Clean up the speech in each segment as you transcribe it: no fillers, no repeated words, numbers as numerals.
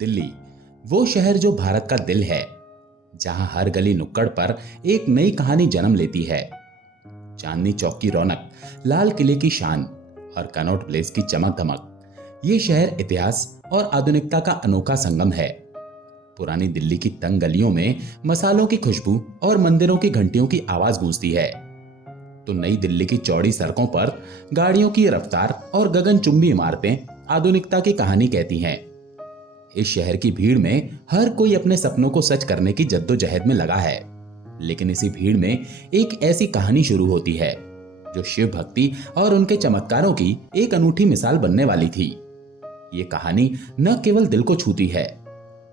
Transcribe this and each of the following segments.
दिल्ली वो शहर जो भारत का दिल है, जहां हर गली नुक्कड़ पर एक नई कहानी जन्म लेती है। चांदनी चौक की रौनक, लाल किले की शान और कनॉट प्लेस की चमक धमक, ये शहर इतिहास और आधुनिकता का अनोखा संगम है। पुरानी दिल्ली की तंग गलियों में मसालों की खुशबू और मंदिरों की घंटियों की आवाज गूंजती है, तो नई दिल्ली की चौड़ी सड़कों पर गाड़ियों की रफ्तार और गगनचुंबी इमारतें आधुनिकता की कहानी कहती हैं। इस शहर की भीड़ में हर कोई अपने सपनों को सच करने की जद्दोजहद में लगा है, लेकिन इसी भीड़ में एक ऐसी कहानी शुरू होती है जो शिव भक्ति और उनके चमत्कारों की एक अनूठी मिसाल बनने वाली थी। ये कहानी न केवल दिल को छूती है,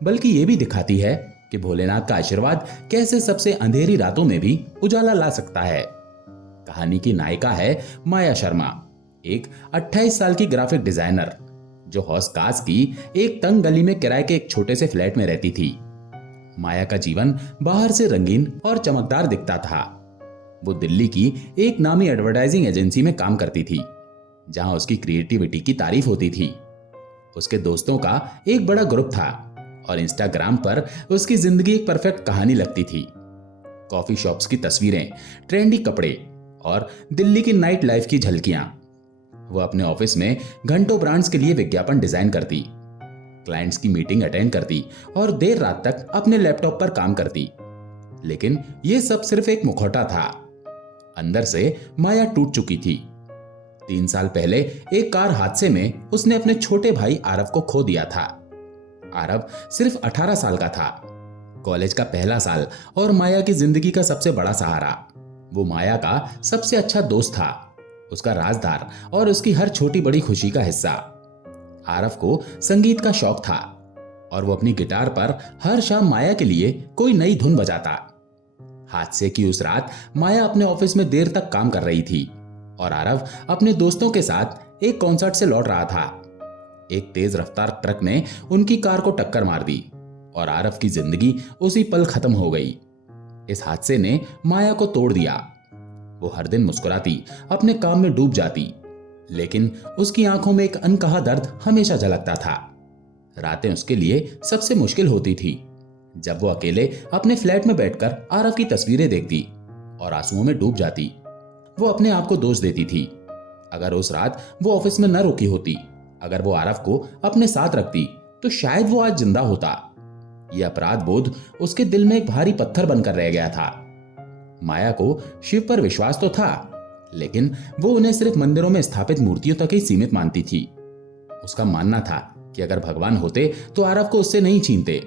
बल्कि ये भी दिखाती है कि भोलेनाथ का आशीर्वाद कैसे सबसे अंधेरी रातों में भी उजाला ला सकता है। कहानी की नायिका है माया शर्मा, एक 28 साल की ग्राफिक डिजाइनर जो हौस खास की एक तंग गली में किराए के एक छोटे से फ्लैट में रहती थी। माया का जीवन बाहर से रंगीन और चमकदार दिखता था। वो दिल्ली की एक नामी एडवर्टाइजिंग एजेंसी में काम करती थी, जहां उसकी क्रिएटिविटी की तारीफ होती थी। उसके दोस्तों का एक बड़ा ग्रुप था और इंस्टाग्राम पर उसकी जिंदगी एक परफेक्ट कहानी लगती थी। कॉफी शॉप्स की तस्वीरें, ट्रेंडी कपड़े और दिल्ली की नाइट लाइफ की झलकियां। वो अपने ऑफिस में घंटों ब्रांड्स के लिए विज्ञापन डिजाइन करती, क्लाइंट्स की मीटिंग अटेंड करती और देर रात तक अपने लैपटॉप पर काम करती। लेकिन ये सब सिर्फ एक मुखौटा था। अंदर से माया टूट चुकी थी। 3 साल पहले एक कार हादसे में उसने अपने छोटे भाई आरव को खो दिया था। आरव सिर्फ 18 साल का था, कॉलेज का पहला साल और माया की जिंदगी का सबसे बड़ा सहारा। वो माया का सबसे अच्छा दोस्त था, उसका राजदार और उसकी हर छोटी बड़ी खुशी का हिस्सा। आरव को संगीत का शौक था और वो अपनी गिटार पर हर शाम माया के लिए कोई नई धुन बजाता। हादसे की उस रात माया अपने ऑफिस में देर तक काम कर रही थी और आरव अपने दोस्तों के साथ एक कॉन्सर्ट से लौट रहा था। एक तेज रफ्तार ट्रक ने उनकी कार को टक्कर मार दी और आरव की जिंदगी उसी पल खत्म हो गई। इस हादसे ने माया को तोड़ दिया। वो हर दिन मुस्कुराती, अपने काम में डूब जाती, लेकिन उसकी आंखों में एक अनकहा दर्द हमेशा झलकता था। रातें उसके लिए सबसे मुश्किल होती थी जब वो अकेले अपने फ्लैट में बैठकर आरव की तस्वीरें देखती और आंसुओं में डूब जाती। वो अपने आप को दोष देती थी, अगर उस रात वो ऑफिस में न रुकी होती, अगर वो आरव को अपने साथ रखती, तो शायद वो आज जिंदा होता। यह अपराध बोध उसके दिल में एक भारी पत्थर बनकर रह गया था। माया को शिव पर विश्वास तो था, लेकिन वो उन्हें सिर्फ मंदिरों में स्थापित मूर्तियों तक ही सीमित मानती थी। उसका मानना था कि अगर भगवान होते तो आरव को उससे नहीं छीनते।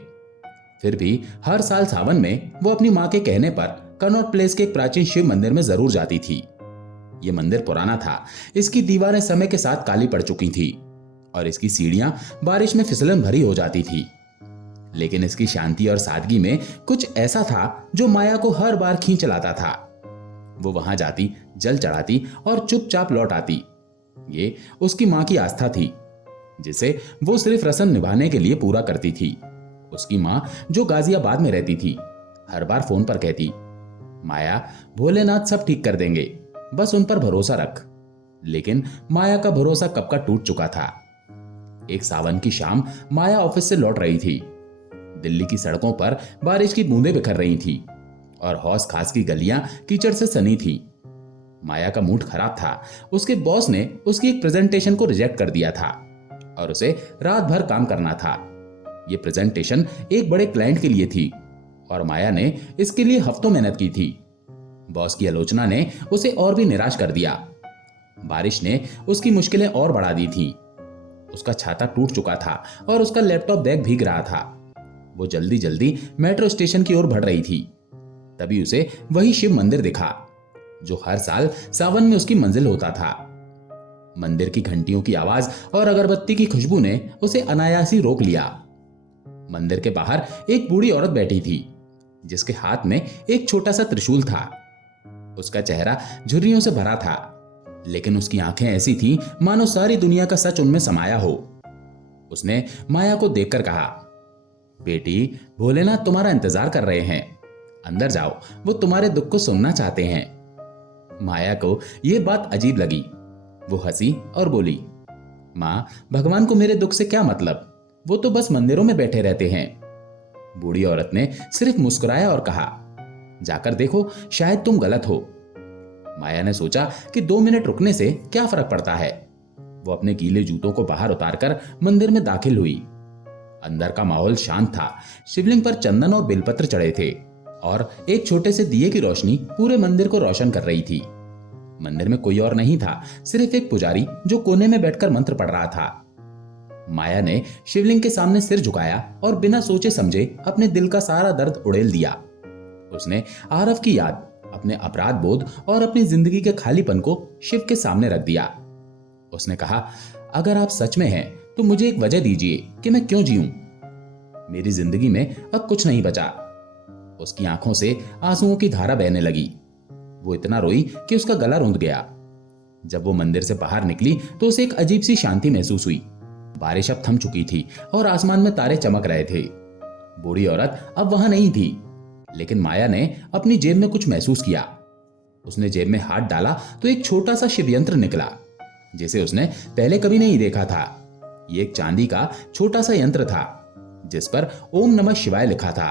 फिर भी हर साल सावन में वो अपनी मां के कहने पर कनॉट प्लेस के एक प्राचीन शिव मंदिर में जरूर जाती थी। यह मंदिर पुराना था, इसकी दीवारें समय के साथ काली पड़ चुकी थी और इसकी सीढ़ियां बारिश में फिसलन भरी हो जाती थी। लेकिन इसकी शांति और सादगी में कुछ ऐसा था जो माया को हर बार खींच लाता था। वो वहां जाती, जल चढ़ाती और चुपचाप लौट आती। ये उसकी मां की आस्था थी, जिसे वो सिर्फ रस्म निभाने के लिए पूरा करती थी। उसकी मां जो गाजियाबाद में रहती थी, हर बार फोन पर कहती, माया, भोलेनाथ सब ठीक कर देंगे, बस उन पर भरोसा रख। लेकिन माया का भरोसा कब का टूट चुका था। एक सावन की शाम माया ऑफिस से लौट रही थी। दिल्ली की सड़कों पर बारिश की बूंदें बिखर रही थी और हौस खास की गलियां कीचड़ से सनी थी। माया का मूड खराब था। उसके बॉस ने उसकी एक प्रेजेंटेशन को रिजेक्ट कर दिया था और उसे रात भर काम करना था। यह प्रेजेंटेशन एक बड़े क्लाइंट के लिए थी और माया ने इसके लिए हफ्तों मेहनत की थी। बॉस की आलोचना ने उसे और भी निराश कर दिया। बारिश ने उसकी मुश्किलें और बढ़ा दी थी। उसका छाता टूट चुका था और उसका लैपटॉप बैग भीग रहा था। वो जल्दी जल्दी मेट्रो स्टेशन की ओर बढ़ रही थी। तभी उसे वही शिव मंदिर दिखा जो हर साल सावन में उसकी मंजिल होता था। मंदिर की घंटियों की आवाज और अगरबत्ती की खुशबू ने उसे अनायास ही रोक लिया। मंदिर के बाहर एक बूढ़ी औरत बैठी थी, जिसके हाथ में एक छोटा सा त्रिशूल था। उसका चेहरा झुर्रियों से भरा था, लेकिन उसकी आंखें ऐसी थीं मानो सारी दुनिया का सच उनमें समाया हो। उसने माया को देखकर कहा, बेटी, भोलेनाथ तुम्हारा इंतजार कर रहे हैं, अंदर जाओ, वो तुम्हारे दुख को सुनना चाहते हैं। माया को यह बात अजीब लगी। वो हंसी और बोली, मां, भगवान को मेरे दुख से क्या मतलब, वो तो बस मंदिरों में बैठे रहते हैं। बूढ़ी औरत ने सिर्फ मुस्कुराया और कहा, जाकर देखो, शायद तुम गलत हो। माया ने सोचा कि 2 मिनट रुकने से क्या फर्क पड़ता है। वो अपने गीले जूतों को बाहर उतारकर मंदिर में दाखिल हुई। अंदर का माहौल शांत था। शिवलिंग पर चंदन और बेलपत्र चढ़े थे और एक छोटे से दिए की रोशनी पूरे मंदिर को रोशन कर रही थी। मंदिर में कोई और नहीं था, सिर्फ एक पुजारी जो कोने में बैठकर मंत्र पढ़ रहा था। माया ने शिवलिंग के सामने सिर झुकाया और बिना सोचे समझे अपने दिल का सारा दर्द उड़ेल दिया। उसने आरव की याद, अपने अपराध बोध और अपनी जिंदगी के खालीपन को शिव के सामने रख दिया। उसने कहा, अगर आप सच में हैं तो मुझे एक वजह दीजिए कि मैं क्यों जीऊं। मेरी जिंदगी में अब कुछ नहीं बचा। उसकी आंखों से आंसुओं की धारा बहने लगी। वो इतना रोई कि उसका गला रुंध गया। जब वो मंदिर से बाहर निकली तो उसे एक अजीब सी शांति महसूस हुई। बारिश अब थम चुकी थी और आसमान में तारे चमक रहे थे। बूढ़ी औरत अब वहां नहीं थी, लेकिन माया ने अपनी जेब में कुछ महसूस किया। उसने जेब में हाथ डाला तो एक छोटा सा शिव यंत्र निकला, जिसे उसने पहले कभी नहीं देखा था। ये एक चांदी का छोटा सा यंत्र था जिस पर ओम नमः शिवाय लिखा था।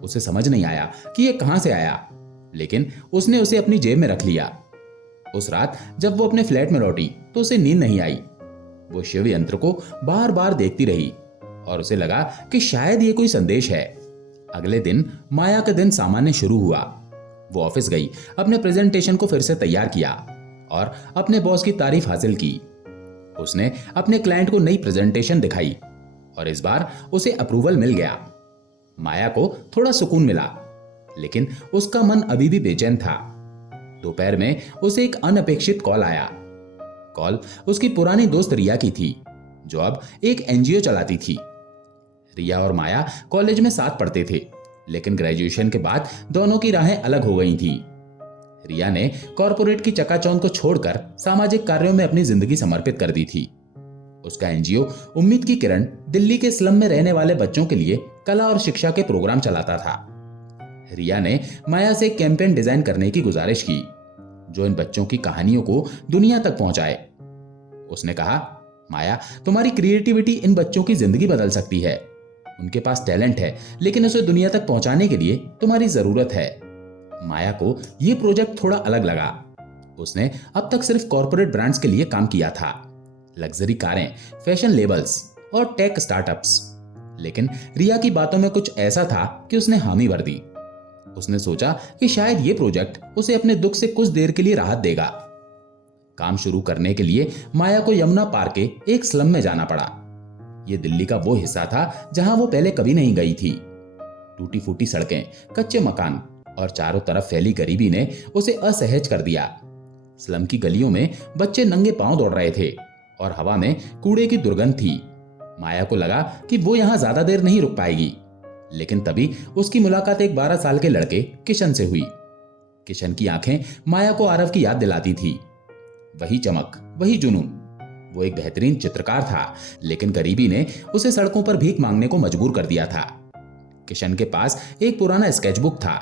उसे समझ नहीं आया कि ये कहां से आया, लेकिन उसने उसे अपनी जेब में रख लिया। उस रात जब वो अपने फ्लैट में लौटी तो उसे नींद नहीं आई। वो शिव यंत्र को बार बार देखती रही और उसे लगा कि शायद ये कोई संदेश है। अगले दिन माया का दिन सामान्य शुरू हुआ। वो ऑफिस गई, अपने प्रेजेंटेशन को फिर से तैयार किया और अपने बॉस की तारीफ हासिल की। उसने अपने क्लाइंट को नई प्रेजेंटेशन दिखाई और इस बार उसे अप्रूवल मिल गया। माया को थोड़ा सुकून मिला, लेकिन उसका मन अभी भी बेचैन था। दोपहर में उसे एक अनपेक्षित कॉल आया। कॉल उसकी पुरानी दोस्त रिया की थी, जो अब एक एनजीओ चलाती थी। रिया और माया कॉलेज में साथ पढ़ते थे, लेकिन ग्रेजुएशन के बाद दोनों की राहें अलग हो गई थी। रिया ने कॉरपोरेट की चकाचौंध को छोड़कर सामाजिक कार्यों में अपनी जिंदगी समर्पित कर दी थी। उसका एनजीओ उम्मीद की किरण दिल्ली के स्लम में रहने वाले बच्चों के लिए कला और शिक्षा के प्रोग्राम चलाता था। रिया ने माया से एक कैंपेन डिजाइन करने की गुजारिश की, जो इन बच्चों की कहानियों को दुनिया तक पहुंचाए। उसने कहा, माया, तुम्हारी क्रिएटिविटी इन बच्चों की जिंदगी बदल सकती है। उनके पास टैलेंट है, लेकिन उसे दुनिया तक पहुंचाने के लिए तुम्हारी जरूरत है। माया को यह प्रोजेक्ट थोड़ा अलग लगा। उसने अब तक सिर्फ कॉर्पोरेट ब्रांड्स के लिए काम किया था, लग्जरी कारें, फैशन लेबल्स और टेक स्टार्टअप्स। लेकिन रिया की बातों में कुछ ऐसा था कि उसने हामी भर दी। उसने सोचा कि शायद ये प्रोजेक्ट उसे अपने दुख से कुछ देर के लिए राहत देगा। काम शुरू करने के लिए माया को यमुना पार के एक स्लम में जाना पड़ा। यह दिल्ली का वो हिस्सा था जहां वो पहले कभी नहीं गई थी। टूटी फूटी सड़कें, कच्चे मकान और चारों तरफ फैली गरीबी ने उसे असहज कर दिया। स्लम की गलियों में बच्चे नंगे पांव दौड़ रहे थे और हवा में कूड़े की दुर्गंध थी। माया को लगा कि वो यहां ज्यादा देर नहीं रुक पाएगी, लेकिन तभी उसकी मुलाकात एक 12 साल के लड़के किशन से हुई। किशन की आंखें माया को आरव की याद दिलाती थी। वही चमक, वही जुनून। वो एक बेहतरीन चित्रकार था, लेकिन गरीबी ने उसे सड़कों पर भीख मांगने को मजबूर कर दिया था। किशन के पास एक पुराना स्केचबुक था,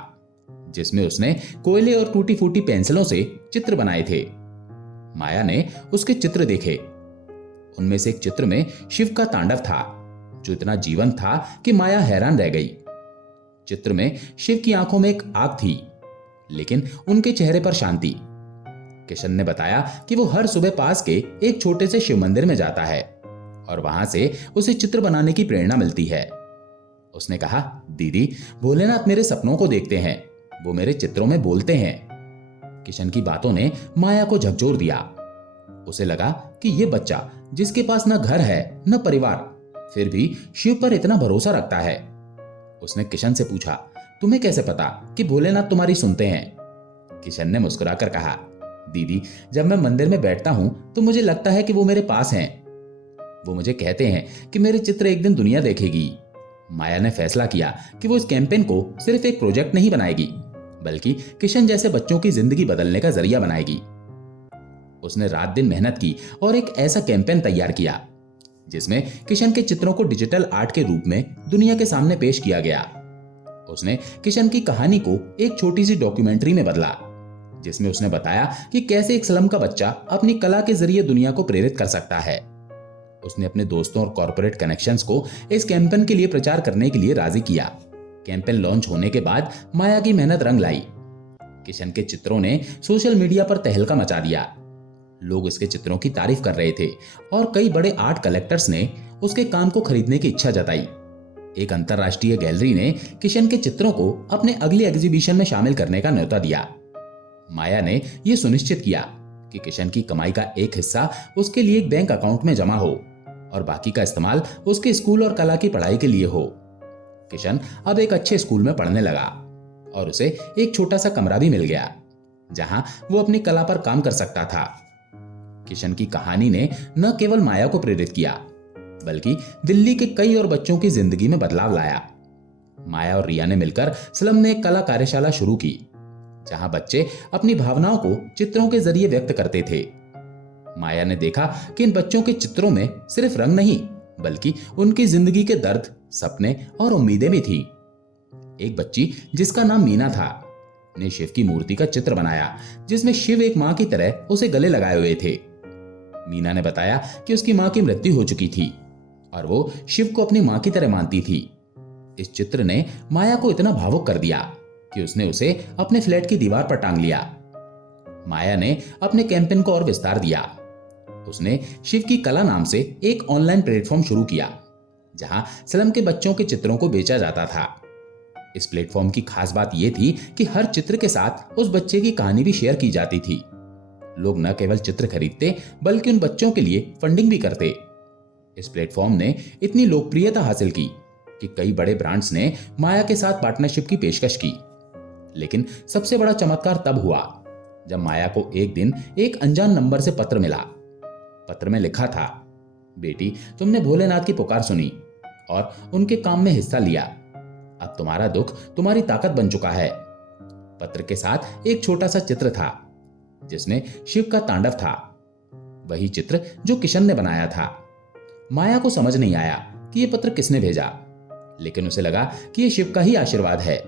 जिसमें उसने कोयले और टूटी फूटी पेंसिलों से चित्र बनाए थे। माया ने उसके चित्र देखे। उनमें से एक चित्र में शिव का तांडव था, जो इतना जीवंत था कि माया हैरान रह गई। चित्र में शिव की आंखों में एक आग थी, लेकिन उनके चेहरे पर शांति। किशन ने बताया कि वो हर सुबह पास के एक छोटे से शिव मंदिर में जाता है और वहां से उसे चित्र बनाने की प्रेरणा मिलती है। उसने कहा, दीदी, भोलेनाथ मेरे सपनों को देखते हैं, वो मेरे चित्रों में बोलते हैं। किशन की बातों ने माया को झकझोर दिया। उसे लगा कि ये बच्चा, जिसके पास न घर है न परिवार, फिर भी शिव पर इतना भरोसा रखता है। उसने किशन से पूछा, तुम्हें कैसे पता कि भोलेनाथ तुम्हारी सुनते हैं? किशन ने मुस्कुराकर कहा, दीदी, जब मैं मंदिर में बैठता हूं तो मुझे लगता है कि वो मेरे पास हैं। वो मुझे कहते हैं कि मेरे चित्र एक दिन दुनिया देखेगी। माया ने फैसला किया कि वो इस कैंपेन को सिर्फ एक प्रोजेक्ट नहीं बनाएगी, बल्कि किशन जैसे बच्चों की जिंदगी बदलने का जरिया बनाएगी। उसने रात दिन मेहनत की और एक ऐसा कैंपेन तैयार किया जिसमें किशन के चित्रों को डिजिटल आर्ट के रूप में दुनिया के सामने पेश किया गया। उसने किशन की कहानी को एक छोटी सी डॉक्यूमेंट्री में बदला, जिसमें उसने बताया कि कैसे एक स्लम का बच्चा अपनी कला के जरिए दुनिया को प्रेरित कर सकता है। उसने अपने दोस्तों और कॉर्पोरेट कनेक्शंस को इस कैंपेन के लिए प्रचार करने के लिए राजी किया। कैंपेन लॉन्च होने के बाद माया की मेहनत रंग लाई। किशन के चित्रों ने सोशल मीडिया पर तहलका मचा दिया। लोग इसके चित्रों की तारीफ कर रहे थे और कई बड़े आर्ट कलेक्टर्स ने उसके काम को खरीदने की इच्छा जताई। एक अंतरराष्ट्रीय गैलरी ने किशन के चित्रों को अपने अगले एग्जीबिशन में शामिल करने का न्योता दिया। माया ने यह सुनिश्चित किया कि किशन की कमाई का एक हिस्सा उसके लिए एक बैंक अकाउंट में जमा हो और बाकी का इस्तेमाल उसके स्कूल और कला की पढ़ाई के लिए हो। किशन अब एक अच्छे स्कूल में पढ़ने लगा और उसे एक छोटा सा कमरा भी मिल गया जहां वो अपनी कला पर काम कर सकता था। किशन की कहानी ने न केवल माया को प्रेरित किया बल्कि दिल्ली के कई और बच्चों की जिंदगी में बदलाव लाया। माया और रिया ने मिलकर स्लम में एक कला कार्यशाला शुरू की जहां बच्चे अपनी भावनाओं को चित्रों के जरिए व्यक्त करते थे। माया ने देखा कि इन बच्चों के चित्रों में सिर्फ रंग नहीं बल्कि उनकी जिंदगी के दर्द, सपने और उम्मीदें भी थी। एक बच्ची जिसका नाम मीना था ने शिव की मूर्ति का चित्र बनाया जिसमें शिव एक मां की तरह उसे गले लगाए हुए थे। मीना ने बताया कि उसकी मां की मृत्यु हो चुकी थी और वो शिव को अपनी मां की तरह मानती थी। इस चित्र ने माया को इतना भावुक कर दिया कि उसने उसे अपने फ्लैट की दीवार पर टांग लिया। माया ने अपने कैंपेन को और विस्तार दिया। उसने शिव की कला नाम से एक ऑनलाइन प्लेटफॉर्म शुरू किया जहां स्लम के बच्चों के चित्रों को बेचा जाता था। इस प्लेटफॉर्म की खास बात यह थी कि हर चित्र के साथ उस बच्चे की कहानी भी शेयर की जाती थी। लोग न केवल चित्र खरीदते बल्कि उन बच्चों के लिए फंडिंग भी करते। इस प्लेटफॉर्म ने इतनी लोकप्रियता हासिल की कि कई बड़े ब्रांड्स ने माया के साथ पार्टनरशिप की पेशकश की। लेकिन सबसे बड़ा चमत्कार तब हुआ जब माया को एक दिन एक अनजान नंबर से पत्र मिला। पत्र में लिखा था, बेटी, तुमने भोलेनाथ की पुकार सुनी और उनके काम में हिस्सा लिया। अब तुम्हारा दुख तुम्हारी ताकत बन चुका है। पत्र के साथ एक छोटा सा चित्र था जिसमें शिव का तांडव था, वही चित्र जो किशन ने बनाया था। माया को समझ नहीं आया कि यह पत्र किसने भेजा, लेकिन उसे लगा कि यह शिव का ही आशीर्वाद है।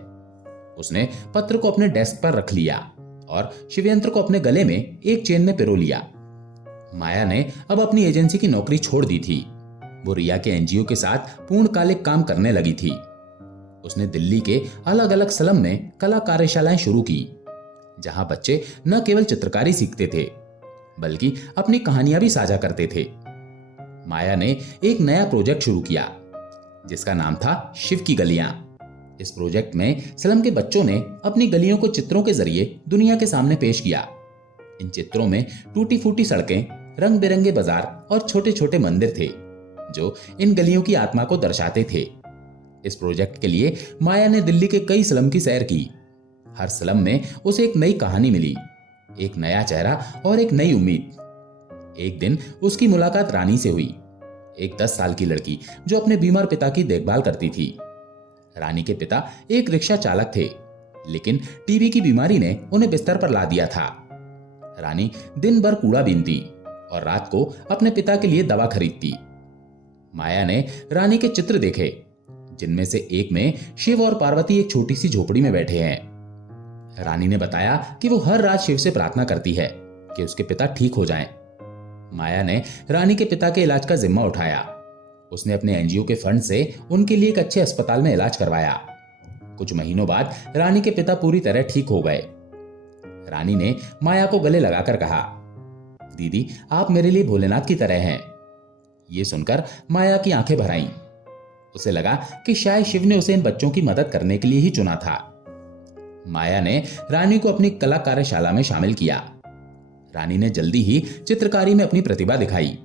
उसने पत्र को अपने डेस्क पर रख लिया और शिवयंत्र को अपने गले में एक चेन में पिरो लिया। माया ने अब अपनी एजेंसी की नौकरी छोड़ दी थी। वो रिया के एनजीओ के साथ पूर्णकालिक काम करने लगी थी। उसने दिल्ली के अलग अलग स्लम में कला कार्यशालाएं शुरू की जहां बच्चे न केवल चित्रकारी सीखते थे बल्कि अपनी कहानियां भी साझा करते थे। माया ने एक नया प्रोजेक्ट शुरू किया जिसका नाम था शिव की गलियां। इस प्रोजेक्ट में स्लम के बच्चों ने अपनी गलियों को चित्रों के जरिए दुनिया के सामने पेश किया। इन चित्रों में टूटी फूटी सड़कें, रंग बिरंगे बाजार और छोटे छोटे मंदिर थे जो इन गलियों की आत्मा को दर्शाते थे। इस प्रोजेक्ट के लिए माया ने दिल्ली के कई स्लम की सैर की। हर स्लम में उसे एक नई कहानी मिली, एक नया चेहरा और एक नई उम्मीद। एक दिन उसकी मुलाकात रानी से हुई, एक 10 साल की लड़की जो अपने बीमार पिता की देखभाल करती थी। रानी के पिता एक रिक्शा चालक थे, लेकिन टीबी की बीमारी ने उन्हें बिस्तर पर ला दिया था। रानी दिन भर कूड़ा बीनती और रात को अपने पिता के लिए दवा खरीदती। माया ने रानी के चित्र देखे जिनमें से एक में शिव और पार्वती एक छोटी सी झोपड़ी में बैठे हैं। रानी ने बताया कि वो हर रात शिव से प्रार्थना करती है कि उसके पिता ठीक हो जाएं। माया ने रानी के पिता के इलाज का जिम्मा उठाया। उसने अपने एनजीओ के फंड से उनके लिए एक अच्छे अस्पताल में इलाज करवाया। कुछ महीनों बाद रानी के पिता पूरी तरह ठीक हो गए। रानी ने माया को गले लगाकर कहा, दीदी, आप मेरे लिए भोलेनाथ की तरह हैं। ये सुनकर माया की आंखें भर आईं। उसे लगा कि शायद शिव ने उसे इन बच्चों की मदद करने के लिए ही चुना था। माया ने रानी को अपनी कला कार्यशाला में शामिल किया। रानी ने जल्दी ही चित्रकारी में अपनी प्रतिभा दिखाई।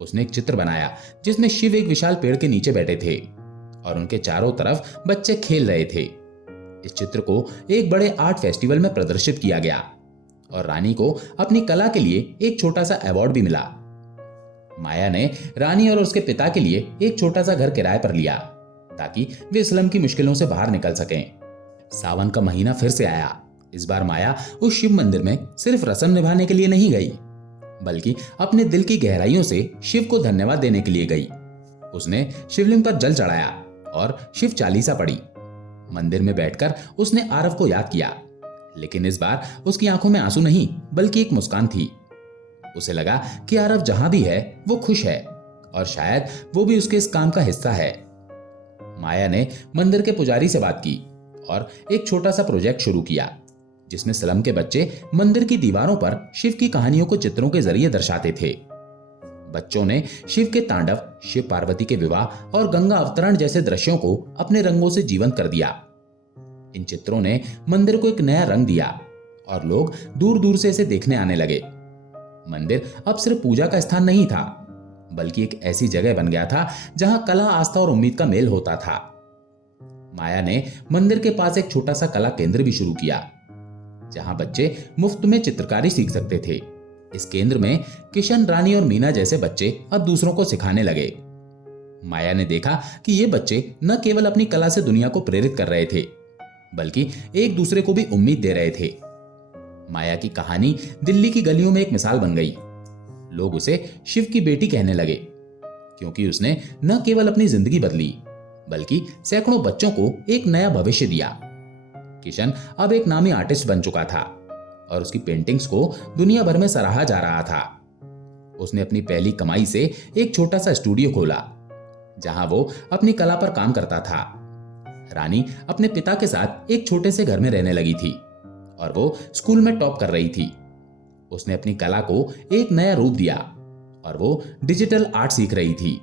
उसने एक चित्र बनाया जिसमें शिव एक विशाल पेड़ के नीचे बैठे थे और उनके चारों तरफ बच्चे खेल रहे थे। इस चित्र को एक बड़े आर्ट फेस्टिवल में प्रदर्शित किया गया और रानी को अपनी कला के लिए एक छोटा सा अवार्ड भी मिला। माया ने रानी और उसके पिता के लिए एक छोटा सा घर किराए पर लिया ताकि वे स्लम की मुश्किलों से बाहर निकल सकें। सावन का महीना फिर से आया। इस बार माया उस शिव मंदिर में सिर्फ रस्म निभाने के लिए नहीं गई बल्कि अपने दिल की गहराइयों से शिव को धन्यवाद देने के लिए गई। उसने शिवलिंग पर जल चढ़ाया और शिव चालीसा पढ़ी। मंदिर में बैठकर उसने आरव को याद किया, लेकिन इस बार उसकी आंखों में आंसू नहीं बल्कि एक मुस्कान थी। उसे लगा कि आरव जहां भी है वो खुश है और शायद वो भी उसके इस काम का हिस्सा है। माया ने मंदिर के पुजारी से बात की और एक छोटा सा प्रोजेक्ट शुरू किया जिसमें स्लम के बच्चे मंदिर की दीवारों पर शिव की कहानियों को चित्रों के जरिए दर्शाते थे। बच्चों ने शिव के तांडव, शिव पार्वती के विवाह और गंगा अवतरण जैसे दृश्यों को अपने रंगों से जीवंत कर दिया। इन चित्रों ने मंदिर को एक नया रंग दिया और लोग दूर दूर से इसे देखने आने लगे। मंदिर अब सिर्फ पूजा का स्थान नहीं था, बल्कि एक ऐसी जगह बन गया था जहां कला, आस्था और उम्मीद का मेल होता था। माया ने मंदिर के पास एक छोटा सा कला केंद्र भी शुरू किया जहां बच्चे मुफ्त में चित्रकारी सीख सकते थे। इस केंद्र में किशन, रानी और मीना जैसे बच्चे अब दूसरों को सिखाने लगे। माया ने देखा कि ये बच्चे न केवल अपनी कला से दुनिया को प्रेरित कर रहे थे, बल्कि एक दूसरे को भी उम्मीद दे रहे थे। माया की कहानी दिल्ली की गलियों में एक मिसाल बन गई। लोग उसे शिव की बेटी कहने लगे क्योंकि उसने न केवल अपनी जिंदगी बदली, बल्कि सैकड़ों बच्चों को एक नया भविष्य दिया। किशन अब एक नामी आर्टिस्ट बन चुका था और उसकी पेंटिंग्स को दुनिया भर में सराहा जा रहा था। उसने अपनी पहली कमाई से एक छोटा सा स्टूडियो खोला जहां वो अपनी कला पर काम करता था। रानी अपने पिता के साथ एक छोटे से घर में रहने लगी थी और वो स्कूल में टॉप कर रही थी। उसने अपनी कला को एक नया रूप दिया और वो डिजिटल आर्ट सीख रही थी।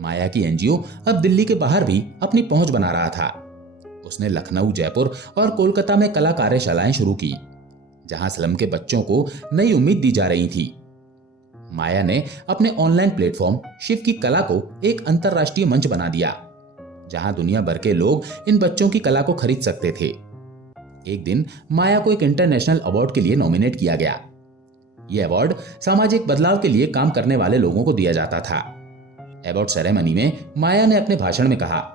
माया की एनजीओ अब दिल्ली के बाहर भी अपनी पहुंच बना रहा था। उसने लखनऊ, जयपुर और कोलकाता में कला कार्यशालाएं शुरू की जहां स्लम के बच्चों को नई उम्मीद दी जा रही थी। माया ने अपने ऑनलाइन प्लेटफॉर्म शिव की कला को एक अंतरराष्ट्रीय मंच बना दिया जहां दुनिया भर के लोग इन बच्चों की कला को खरीद सकते थे। एक दिन माया को एक इंटरनेशनल अवार्ड के लिए नॉमिनेट किया गया। यह अवार्ड सामाजिक बदलाव के लिए काम करने वाले लोगों को दिया जाता था। अवार्ड सेरेमनी में माया ने अपने भाषण में कहा,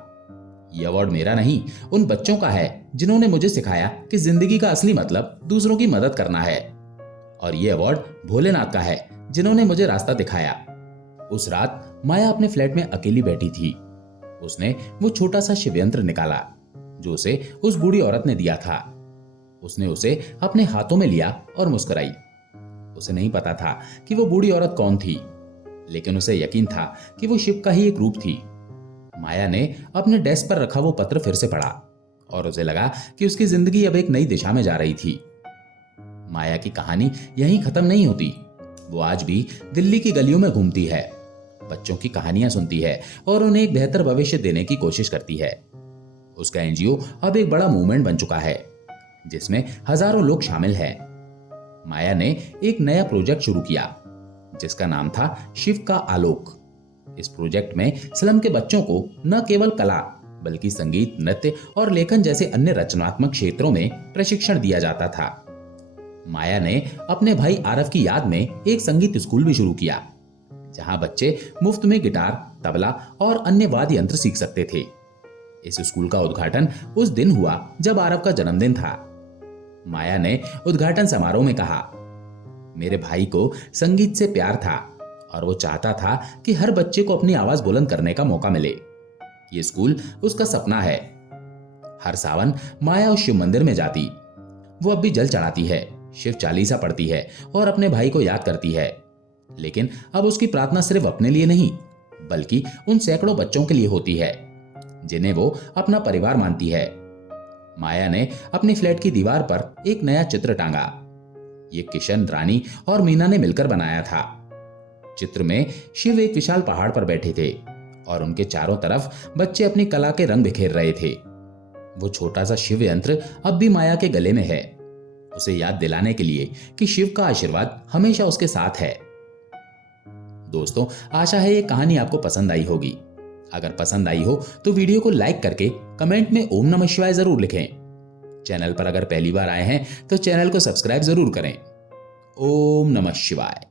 यह अवार्ड मेरा नहीं, उन बच्चों का है जिन्होंने मुझे सिखाया कि जिंदगी का असली मतलब दूसरों की मदद करना है। और यह अवार्ड भोलेनाथ का है जिन्होंने मुझे रास्ता दिखाया। उस रात माया अपने फ्लैट में अकेली बैठी थी। उसने वो छोटा सा शिव यंत्र निकाला जो उसे उस बूढ़ी औरत ने दिया था। उसने उसे अपने हाथों में लिया और मुस्कुराई। उसे नहीं पता था कि वो बूढ़ी औरत कौन थी, लेकिन उसे यकीन था कि वो शिव का ही एक रूप थी। माया ने अपने डेस्क पर रखा वो पत्र फिर से पढ़ा और उसे लगा कि उसकी जिंदगी अब एक नई दिशा में जा रही थी। माया की कहानी यहीं खत्म नहीं होती। वो आज भी दिल्ली की गलियों में घूमती है, बच्चों की कहानियां सुनती है और उन्हें एक बेहतर भविष्य देने की कोशिश करती है। उसका एनजीओ अब एक बड़ा मूवमेंट बन चुका है जिसमें हजारों लोग शामिल हैं। माया ने एक नया प्रोजेक्ट शुरू किया जिसका नाम था शिव का आलोक। इस प्रोजेक्ट में स्लम के बच्चों को न केवल कला बल्कि संगीत, नृत्य और लेखन जैसे अन्य रचनात्मक क्षेत्रों में प्रशिक्षण दिया जाता था। माया ने अपने भाई आरव की याद में एक संगीत स्कूल भी शुरू किया जहां बच्चे मुफ्त में गिटार, तबला और अन्य वाद्य यंत्र सीख सकते थे। इस स्कूल का उद्घाटन उस दिन हुआ जब आरव का जन्मदिन था। माया ने उद्घाटन समारोह में कहा, मेरे भाई को संगीत से प्यार था और वो चाहता था कि हर बच्चे को अपनी आवाज बुलंद करने का मौका मिले। ये स्कूल उसका सपना है। हर सावन माया उस शिव मंदिर में जाती। वो अब भी जल चढ़ाती है, शिव चालीसा पढ़ती है और अपने भाई को याद करती है। लेकिन अब उसकी प्रार्थना सिर्फ अपने लिए नहीं, बल्कि उन सैकड़ों बच्चों के लिए होती है जिन्हें वो अपना परिवार मानती है। माया ने अपनी फ्लैट की दीवार पर एक नया चित्र टांगा। ये किशन, रानी और मीना ने मिलकर बनाया था। चित्र में शिव एक विशाल पहाड़ पर बैठे थे और उनके चारों तरफ बच्चे अपनी कला के रंग बिखेर रहे थे। वो छोटा सा शिव यंत्र अब भी माया के गले में है, उसे याद दिलाने के लिए कि शिव का आशीर्वाद हमेशा उसके साथ है। दोस्तों, आशा है ये कहानी आपको पसंद आई होगी। अगर पसंद आई हो तो वीडियो को लाइक करके कमेंट में ओम नमः शिवाय जरूर लिखें। चैनल पर अगर पहली बार आए हैं तो चैनल को सब्सक्राइब जरूर करें। ओम नमः शिवाय।